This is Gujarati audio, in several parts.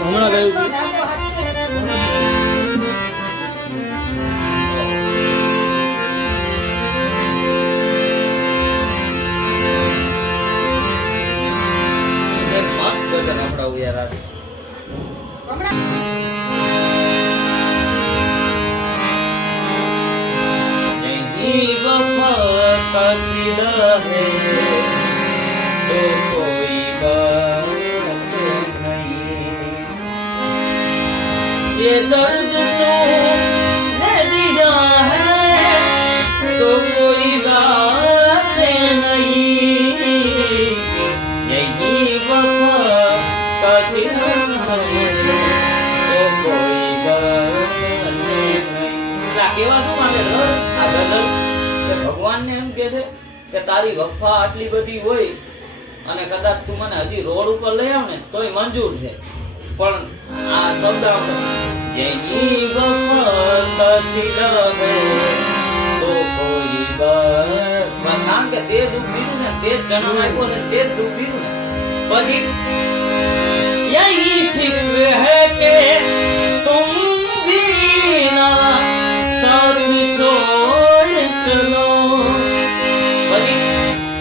હમણાં ગયું મસ્ત ગજન આપડા યાર का सिला है तो कोई बात नहीं ये दर्द तो ने दिया है तो कोई बात नहीं यही वफा का सिला है तो कोई बात नहीं ना केवा શું માંગે આ ગઝલ ભગવાન ને એમ કે છે કે તારી વફા આટલી બધી હોય અને કદાચ તું મને હજી રોડ ઉપર લઈ આવ ને તોય મંજૂર છે પણ આ શબ્દ જેની વફા કસીદા હે તો કોઈ બાત કારણ કે તે દુઃખ દીધું ને તે જન્મ આપ્યો ને તે દુઃખ દીધું ને પછી યહી ફિક્ર હૈ કે તુમ ભી ના સાથ છોડ चलो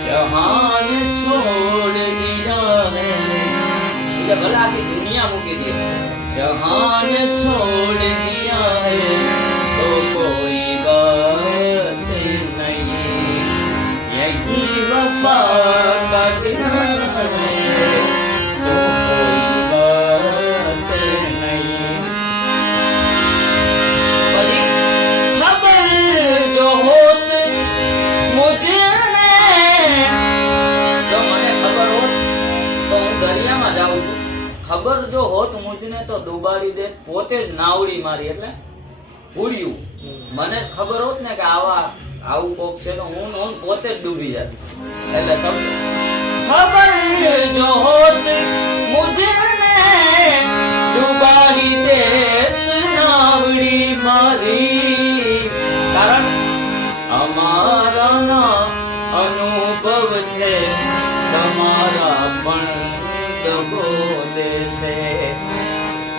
जहान छोड़ दिया है ये भला की दुनिया मुकी दी जहान छोड़ दिया है तो कोई बात नहीं यही वफा का सिला है तो कोई बात नहीं जो होत मुझे जो મને ખબર હોત તો હું દરિયામાં જાઉં છું ખબર જો હોત મુझने તો ડૂબાડી દે પોતે જ નાવડી મારી એટલે ઉડ્યું મને ખબર હોત ને કે આવું કોક છે તો હું પોતે જ ડૂબી જાત એટલે શબ્દ ખબર જો હોત મુझने ડૂબાડી દે નાવડી મારી કારણ અમારા ના અનુભવ છે તમારા પણ દગો દેશે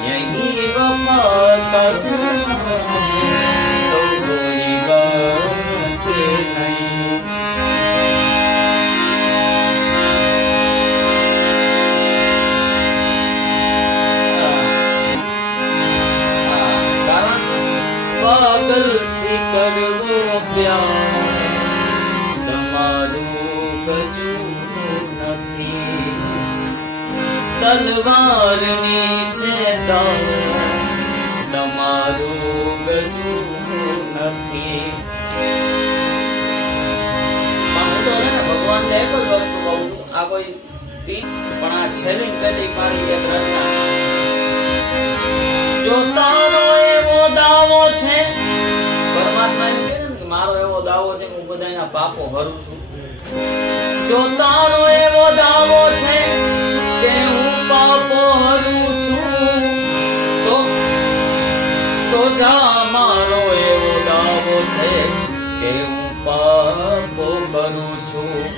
યહી વફા કા તો કોઈ બાત નહીં કારણ પાગલ થી કરવો પ્યાર તમારું ગજું નથી તલવાર નીચે તમારું ગજું નથી ભગવાન ને એક જ વસ્તુ કહું આ કોઈ પણ આ છેલ્લી પેલી મારી એક રચના જો તારો એવો દાવો છે પરમાત્મા એમ કહે ને મારો એવો દાવો છે હું બધાના પાપો ભરું છું જો તારો એવો દાવો છે કે હું પાપો ભરું છું તો જા મારો એવો દાવો છે કે હું પાપો ભરું છું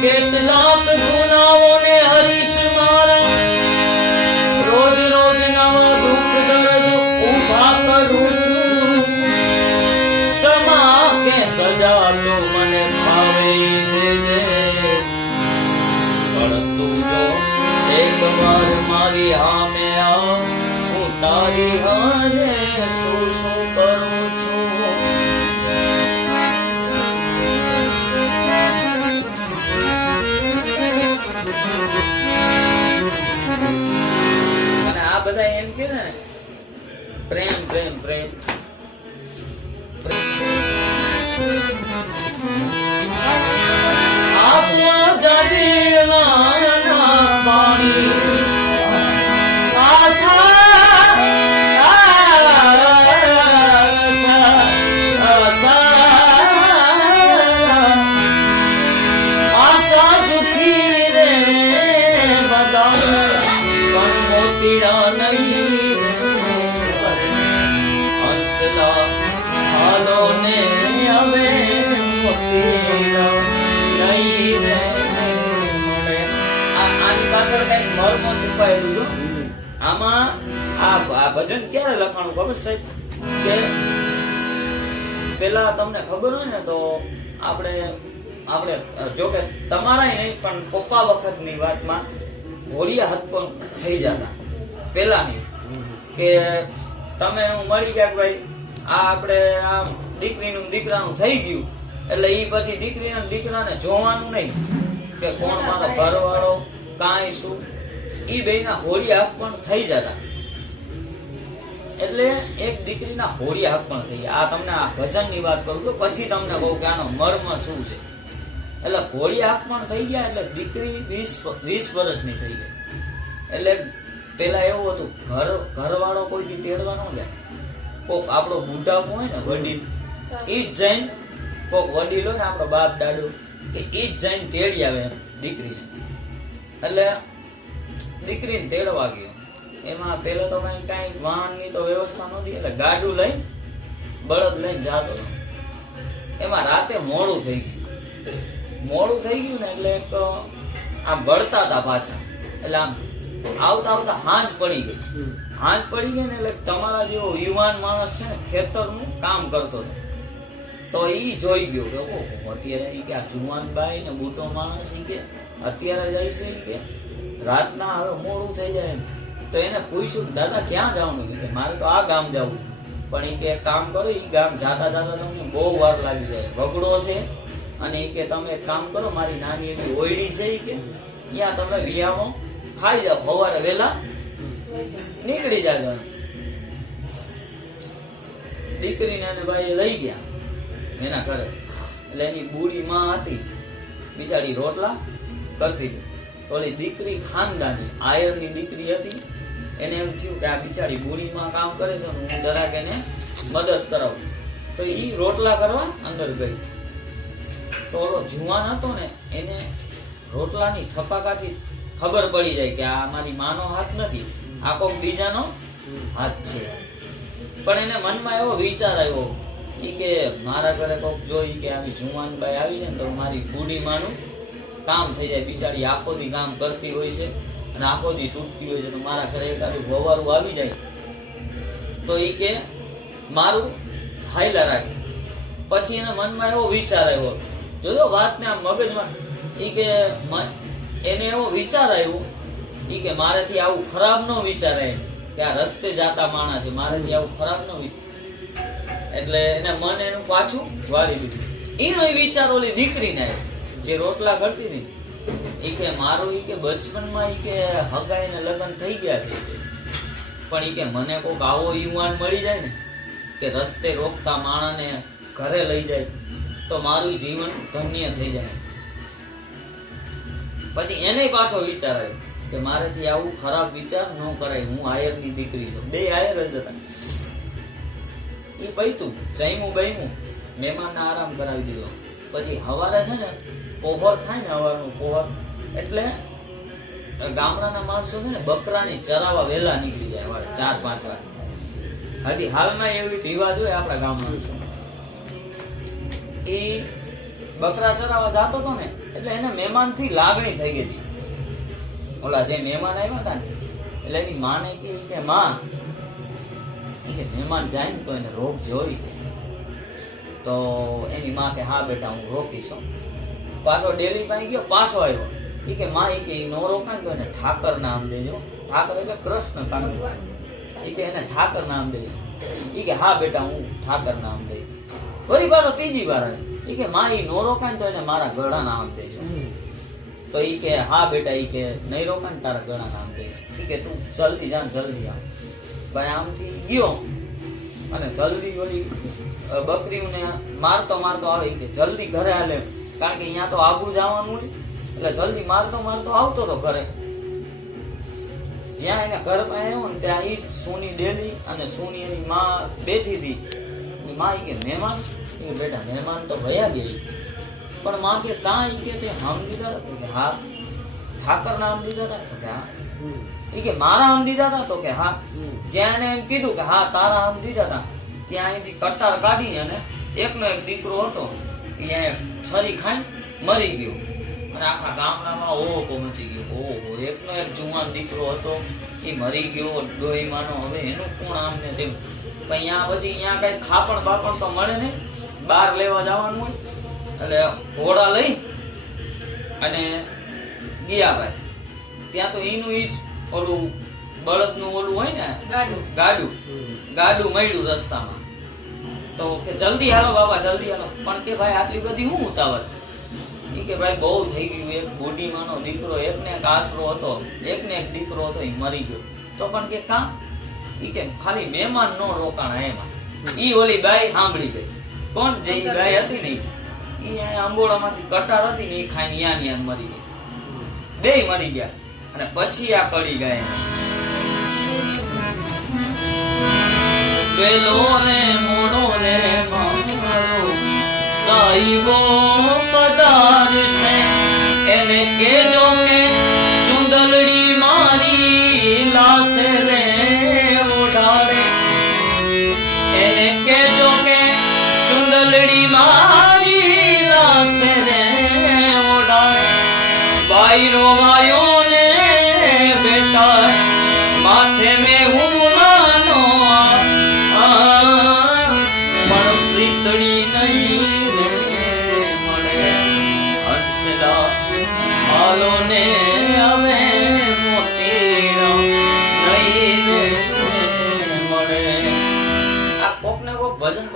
કેટલાક ગુનાઓને હરીશ મારા રોજ રોજ નવા દુઃખ દર્દ ઉભા કરું છું સમા કે સજા તો મને ફાવી દેજે પણ તું જો એક વાર મારી સામે આવ હું તારી હારે શું શું કરું છું અને આ બધા એમ કે ને પ્રેમ પ્રેમ પ્રેમ આપવા જાજેલા પાણી આશા જુઠી રે બધા પણ મોતીડા નહીં હંસલા હાલો ને હવે મોતીડા નહીં રે મળે આ પાછળ કઈક મર્મ છુપાયેલું જો. આમાં આ ભજન ક્યારે લખાણું ખબર સાહેબ? કે પેલા તમને ખબર હોય ને તો આપણે જો કે તમારા નહીં પણ પપ્પા વખતની વાતમાં ઘોડિયા હાથ પણ થઈ જતા પેલાની, કે તમે હું મળી ગયા કે ભાઈ આ આપણે આ દીકરીનું દીકરાનું થઈ ગયું એટલે ઈ પછી દીકરીના દીકરાને જોવાનું નહીં કે કોણ મારો ઘરવાળો કાંઈ શું, ઈ બેયના ઘોડિયા હાથ પણ થઈ જતા. એટલે એક દીકરીના ઘોડિયા હાથ પણ થઈ ગયા. આ તમને આ ભજનની વાત કરું તો પછી તમને કહું કે આનો મર્મ શું છે. એટલે ઘોડિયા હાથ પણ થઈ ગયા એટલે દીકરી 20 વર્ષની થઈ ગઈ. એટલે પેલા એવું હતું, ઘરવાળો કોઈથી તેડવા ન જાય, કોક આપણો બુઢાપો હોય ને વડીલ, ઈ જ જઈને કોક વડીલ હોય ને આપણો બાપ દાદો કે ઈ જ જઈને તેડી આવે દીકરીને. એટલે દીકરીને તેડવા ગયો. એમાં પેલા તો કઈ વાહનની તો વ્યવસ્થા નહોતી, એટલે ગાડું લઈને બળદ લઈને જાતો. એમાં રાતે મોડું થઈ ગયું ને એટલે એક આમ બળતા હતા પાછા. એટલે આમ આવતા હાંજ પડી ગઈ ને એટલે તમારા જેવો યુવાન માણસ છે ને ખેતરનું કામ કરતો હતો. તો ઈ જોઈ ગયો કે ઓહો અત્યારે ઈ કે આ જુવાન બાઈ ને બુટો માણસ ઈ કે અત્યારે જાય છે ઈ કે રાતના હવે મોડું થઈ જાય એમ. તો એને પૂછ્યું દાદા ક્યાં જવાનું? કે મારે તો આ ગામ જવું. પણ ઈ કે કામ કરો, ઈ ગામ જાતા તમને બહુ વાર લાગી જાય, વગડો છે. અને ઈ કે તમે એક કામ કરો, મારી નાની એવી ઓયડી છે ઈ કે ત્યાં તમે વિયામો ખાઈ જાઓ, સવારે વહેલા નીકળી જાય. દીકરીને અને ભાઈ લઈ ગયા એના ઘરે. એટલે એની બુડી માં હતી બિચારી રોટલા કરતી હતી. તો ઓલી દીકરી ખાનદાની આયરની દીકરી હતી. એને એમ થયું કે આ બિચારી બુડીમાં કામ કરે છે, હું જરાક એને મદદ કરાવું. તો ઈ રોટલા કરવા અંદર ગઈ. તો ઓલો જુવાન હતો ને એને રોટલાની થપાકાથી ખબર પડી જાય કે આ મારી માનો હાથ નથી, આ કોક બીજાનો હાથ છે. પણ એને મનમાં એવો વિચાર આવ્યો ઈ કે મારા ઘરે કોક જોઈ કે આવી જુવાનબાઈ આવી જાય ને તો મારી બુડી માનું કામ થઈ જાય. બિચારી આખો દી કામ કરતી હોય છે અને આખો દી તૂટતી હોય છે, તો મારા ઘરે એકાદું વવારું આવી જાય તો ઈ કે મારું હાઈલા રાખે. પછી એના મનમાં એવો વિચાર આવ્યો, જોજો વાતને આમ મગજમાં, ઈ કે એને એવો વિચાર આવ્યો ઈ કે મારેથી આવું ખરાબ ન વિચારાય કે આ રસ્તે જાતા માણસ છે, મારેથી આવું ખરાબ ન વિચાર. એટલે એને મન એનું પાછું વાળી દીધું. એનો વિચાર ઓલી દીકરીને આવ્યો જે રોટલા કરતી હતી. ઈ કે મારું ઈ કે બચપનમાં ઈ કે હગાઈ ને લગ્ન થઈ ગયા છે, પણ ઈ કે મને કોઈક આવો યુવાન મળી જાય ને કે રસ્તે રોકતા માણસને ઘરે લઈ જાય તો મારું જીવન ધન્ય થઈ જાય. પછી એને પાછો વિચાર આવ્યો કે મારેથી આવું ખરાબ વિચાર ન કરાય, હું આયરની દીકરી છું. બે આયર જ હતા. એ પૈતું જઈમું બઈમું મહેમાનને આરામ કરાવી દીધો. પછી હવારે છે ને પોહર થાય ને, હવારનું પોહર એટલે ગામડાના માણસો છે ને બકરાની ચરાવા વહેલા નીકળી જાય સવારે 4-5 વાગે. હજી હાલમાં એવી રિવાજ હોય આપણા ગામમાં. એ બકરા ચરાવા જતો હતો ને એટલે એને મહેમાન થી લાગણી થઈ ગઈ હતી. ઓલા જે મહેમાન આવ્યા હતા ને એટલે એની માને કે માં મહેમાન જાય ને તો એને રોગ જોઈ. તો એની માં કે હા બેટા હું રોકીશ. પાછો ડેલી પાસે ગયો, પાછો આવ્યો. એ કે માં એ કે નો રોકાય તો એને ઠાકર નામ દેજો. ઠાકર એટલે કૃષ્ણ કામ. એ કે એને ઠાકર નામ દેજો. એ કે હા બેટા હું ઠાકર નામ દઈશ. વળી પાછો ત્રીજી વાર આવે. એ કે માં ઈ નો રોકાય તો એને મારા ગળા નામ દેજો. તો ઈ કે હા બેટા ઈ કે નહીં રોકાય તારા ગળા નામ દઈશ. ઈ કે તું જલ્દી જા જલ્દી આવ. ભાઈ આમથી ગયો અને જલ્દી વળી બકરીઓને મારતો આવે કે જલ્દી ઘરે હાલે, કારણ કે અહીંયા તો આબુ જવાનું હોય. એટલે જલ્દી મારતો આવતો હતો ઘરે. જ્યાં એને ઘર પાસે આવ્યો ને ત્યાં ઈ સોની ડેલી અને સોની એની માં બેઠી હતી. માં ઈ કે મહેમાન? એ બેટા મહેમાન તો ભયા ગઈ, પણ માં કે કાં? ઈ કે તે હામ દીધા હતા? કે હા. ઠાકર નામ દીધા હતા? તો કે હા. ઈ કે મારા આમ દીધા હતા? તો કે હા. જ્યાં એને એમ કીધું કે હા તારા આમ દીધા હતા, ત્યાં અહીંથી કટાર કાઢી અને એકનો એક દીકરો હતો, અહીંયા છરી ખાઈ મરી ગયો. અને આખા ગામડામાં ઓહો મચી ગયો. ઓહો, એકનો એક જુવાન દીકરો હતો, એ મરી ગયો ડોહીમાનો. હવે એનું કોણ આમ ને તેમ. પણ અહીંયા પછી અહીંયા કઈ ખાપણ બાપણ તો મળે નહીં, બહાર લેવા જવાનું હોય. એટલે ઘોડા લઈ અને ગયા ભાઈ. ત્યાં તો એનું ઈ જ ઓલું બળદનું ઓલું હોય ને ગાડું મળ્યું રસ્તામાં. તો કે જલ્દી હાલો બાબા, જલ્દી હાલો. પણ કે ભાઈ આટલી બધી હું ઉતાવળ? ઈ કે ભાઈ બહુ થઈ ગયું. એક બુઢીમાનો દીકરો, એકને એક આશરો હતો, એકને એક દીકરો હતો, એ મરી ગયો. તો પણ કે કાં? ઈ કે ખાલી મહેમાન નો રોકાણા એમાં. ઈ ઓલી બાઈ સાંભળી ગઈ. કોણ? જે બાઈ હતી ને ઈ અંબોડામાંથી કટાર હતી ને, એ ખાઈને યા મરી ગઈ. બેય મરી ગયા. અને પછી આ કડી ગાય વેલો રે મોડો રે મારો સાઈબો પધારશે. એને કેજો કે ચુંદલડી મારી લાશે રે ઓઢાડે. એને કેજો કે ચુંદલડી મારી લાશે રે ઓઢાડે. બાઈ રોવાયો ને બેટા માથે મેં હું માનો પણ પ્રીતડી નહીં મળે. હંસલા હાલો ને હવે મોતીડા નહીં મળે. આ કોક ને કોક ભજન